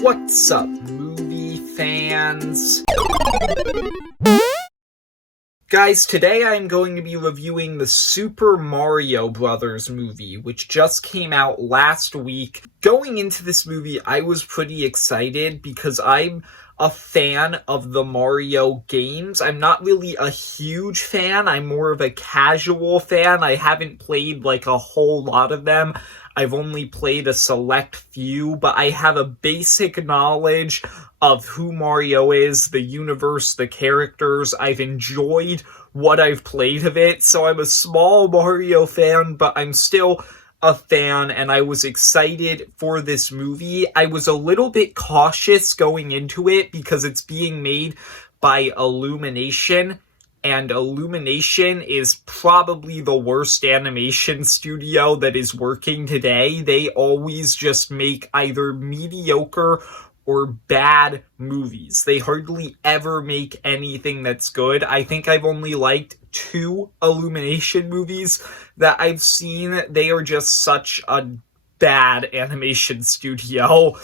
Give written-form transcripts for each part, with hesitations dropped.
What's up, movie fans? Guys, today I'm going to be reviewing the Super Mario Bros. Movie, which just came out last week. Going into this movie, I was pretty excited because I'm a fan of the Mario games. I'm not really a huge fan. I'm more of a casual fan. I haven't played like a whole lot of them. I've only played a select few, but I have a basic knowledge of who Mario is, the universe, the characters. I've enjoyed what I've played of it, so I'm a small Mario fan, but I'm still a fan, and I was excited for this movie. I was a little bit cautious going into it because it's being made by Illumination, and Illumination is probably the worst animation studio that is working today. They always just make either mediocre or bad movies. They hardly ever make anything that's good. I think I've only liked 2 Illumination movies that I've seen. They are just such a bad animation studio.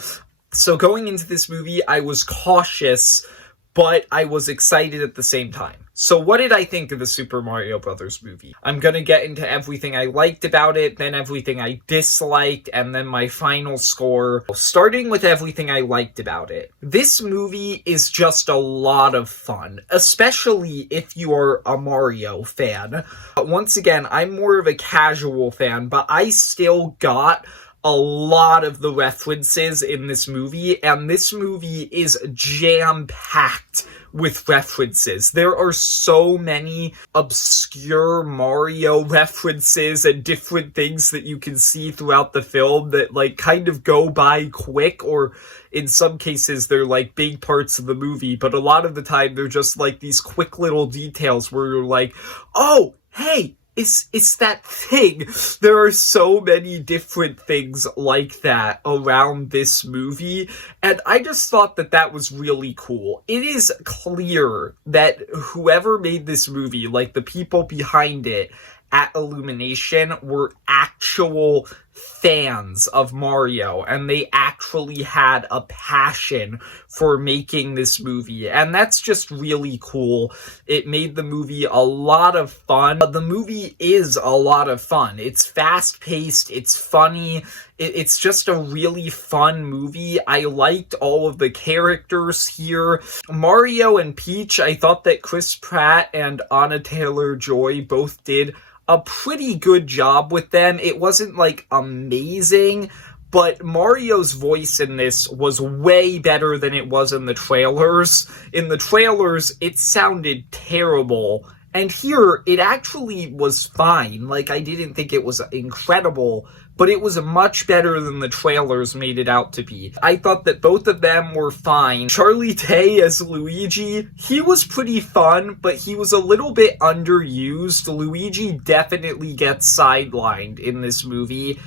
So going into this movie, I was cautious, but I was excited at the same time. So what did I think of the Super Mario Bros. Movie? I'm gonna get into everything I liked about it, then everything I disliked, and then my final score. Starting with everything I liked about it. This movie is just a lot of fun, especially if you are a Mario fan. Once again, I'm more of a casual fan, but I still got a lot of the references in this movie, and this movie is jam-packed with references. There are so many obscure Mario references and different things that you can see throughout the film that, like, kind of go by quick, or in some cases they're, like, big parts of the movie, but a lot of the time they're just, like, these quick little details where you're like, oh, hey, it's that thing. There are so many different things like that around this movie, and I just thought that that was really cool. It is clear that whoever made this movie, like the people behind it at Illumination, were actual fans of Mario, and they actually had a passion for making this movie, and that's just really cool. It made the movie a lot of fun. The movie is a lot of fun. It's fast-paced, it's funny, it's just a really fun movie. I liked all of the characters here. Mario and Peach, I thought that Chris Pratt and Anna Taylor-Joy both did a pretty good job with them. It wasn't, like, amazing, but Mario's voice in this was way better than it was in the trailers. In the trailers, it sounded terrible, and here, it actually was fine. Like, I didn't think it was incredible, but it was much better than the trailers made it out to be. I thought that both of them were fine. Charlie Day as Luigi, he was pretty fun, but he was a little bit underused. Luigi definitely gets sidelined in this movie,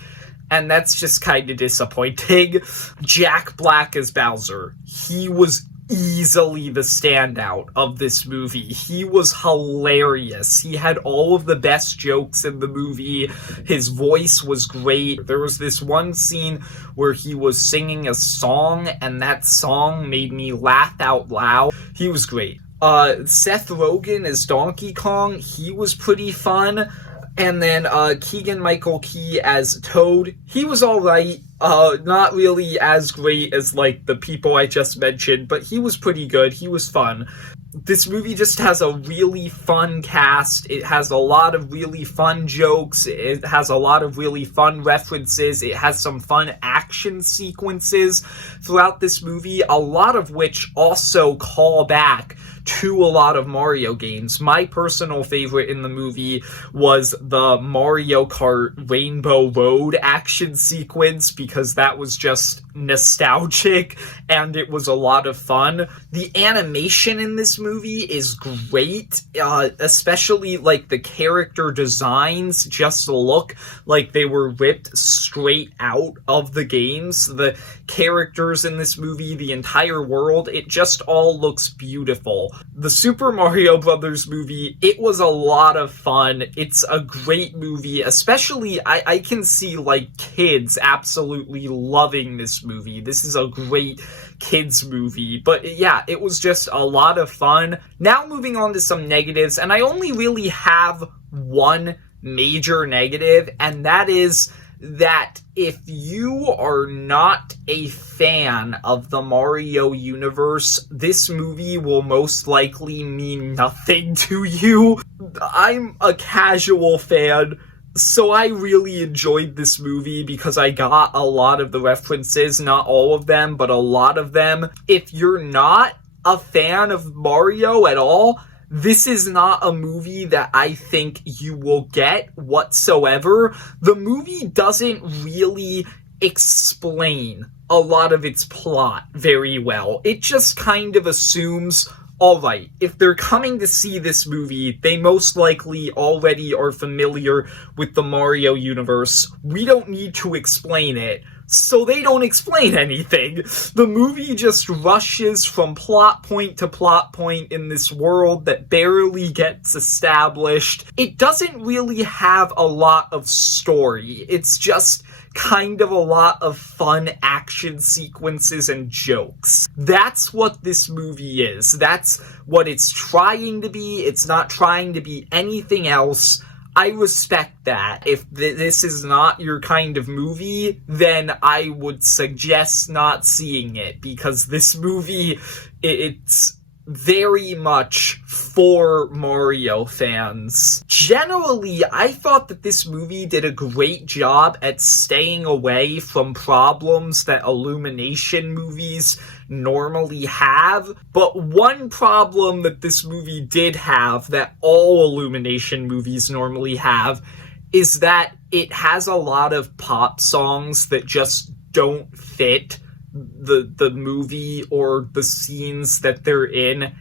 and that's just kind of disappointing. Jack Black as Bowser, he was easily the standout of this movie. He was hilarious. He had all of the best jokes in the movie. His voice was great. There was this one scene where he was singing a song, and that song made me laugh out loud. He was great. Seth Rogen as Donkey Kong, he was pretty fun. And then Keegan-Michael Key as Toad, he was alright. Not really as great as, like, the people I just mentioned, but he was pretty good. He was fun. This movie just has a really fun cast. It has a lot of really fun jokes. It has a lot of really fun references. It has some fun action sequences throughout this movie, a lot of which also call back to a lot of Mario games. My personal favorite in the movie was the Mario Kart Rainbow Road action sequence, because that was just nostalgic and it was a lot of fun. The animation in this movie is great, especially like the character designs just look like they were ripped straight out of the games. The characters in this movie, the entire world, it just all looks beautiful. all. The Super Mario Brothers movie, it was a lot of fun. It's a great movie, especially I can see like kids absolutely loving this movie. This is a great kids movie, but yeah, it was just a lot of fun. Now moving on to some negatives, and I only really have one major negative, and that is that if you are not a fan of the Mario universe, this movie will most likely mean nothing to you. I'm a casual fan, so I really enjoyed this movie because I got a lot of the references, not all of them, but a lot of them. If you're not a fan of Mario at all, this is not a movie that I think you will get whatsoever. The movie doesn't really explain a lot of its plot very well. It just kind of assumes, alright, if they're coming to see this movie, they most likely already are familiar with the Mario universe. We don't need to explain it. So they don't explain anything. The movie just rushes from plot point to plot point in this world that barely gets established. It doesn't really have a lot of story. It's just kind of a lot of fun action sequences and jokes. That's what this movie is. That's what it's trying to be. It's not trying to be anything else. I respect that. If this is not your kind of movie, then I would suggest not seeing it, because this movie, it's very much for Mario fans. Generally, I thought that this movie did a great job at staying away from problems that Illumination movies normally have, but one problem that this movie did have that all Illumination movies normally have is that it has a lot of pop songs that just don't fit the movie or the scenes that they're in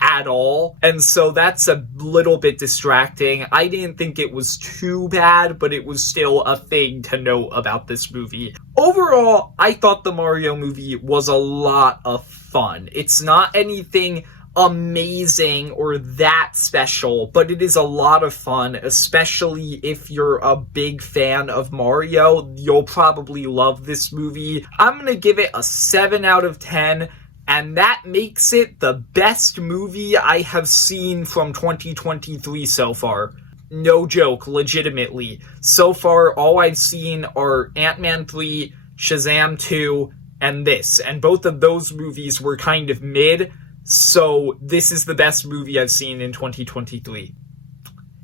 at all, and so that's a little bit distracting. I didn't think it was too bad, but it was still a thing to note about this movie. Overall, I thought the Mario movie was a lot of fun. It's not anything amazing or that special, but it is a lot of fun, especially if you're a big fan of Mario. You'll probably love this movie. I'm gonna give it a 7 out of 10, and that makes it the best movie I have seen from 2023 so far. No joke, legitimately. So far, all I've seen are Ant-Man 3, Shazam 2, and this, and both of those movies were kind of mid, so this is the best movie I've seen in 2023.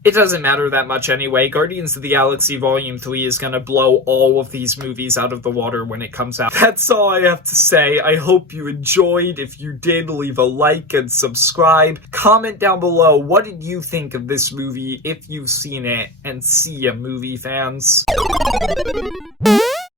It doesn't matter that much anyway. Guardians of the Galaxy Volume 3 is gonna blow all of these movies out of the water when it comes out. That's all I have to say. I hope you enjoyed. If you did, leave a like and subscribe. Comment down below, what did you think of this movie if you've seen it, and see ya, movie fans.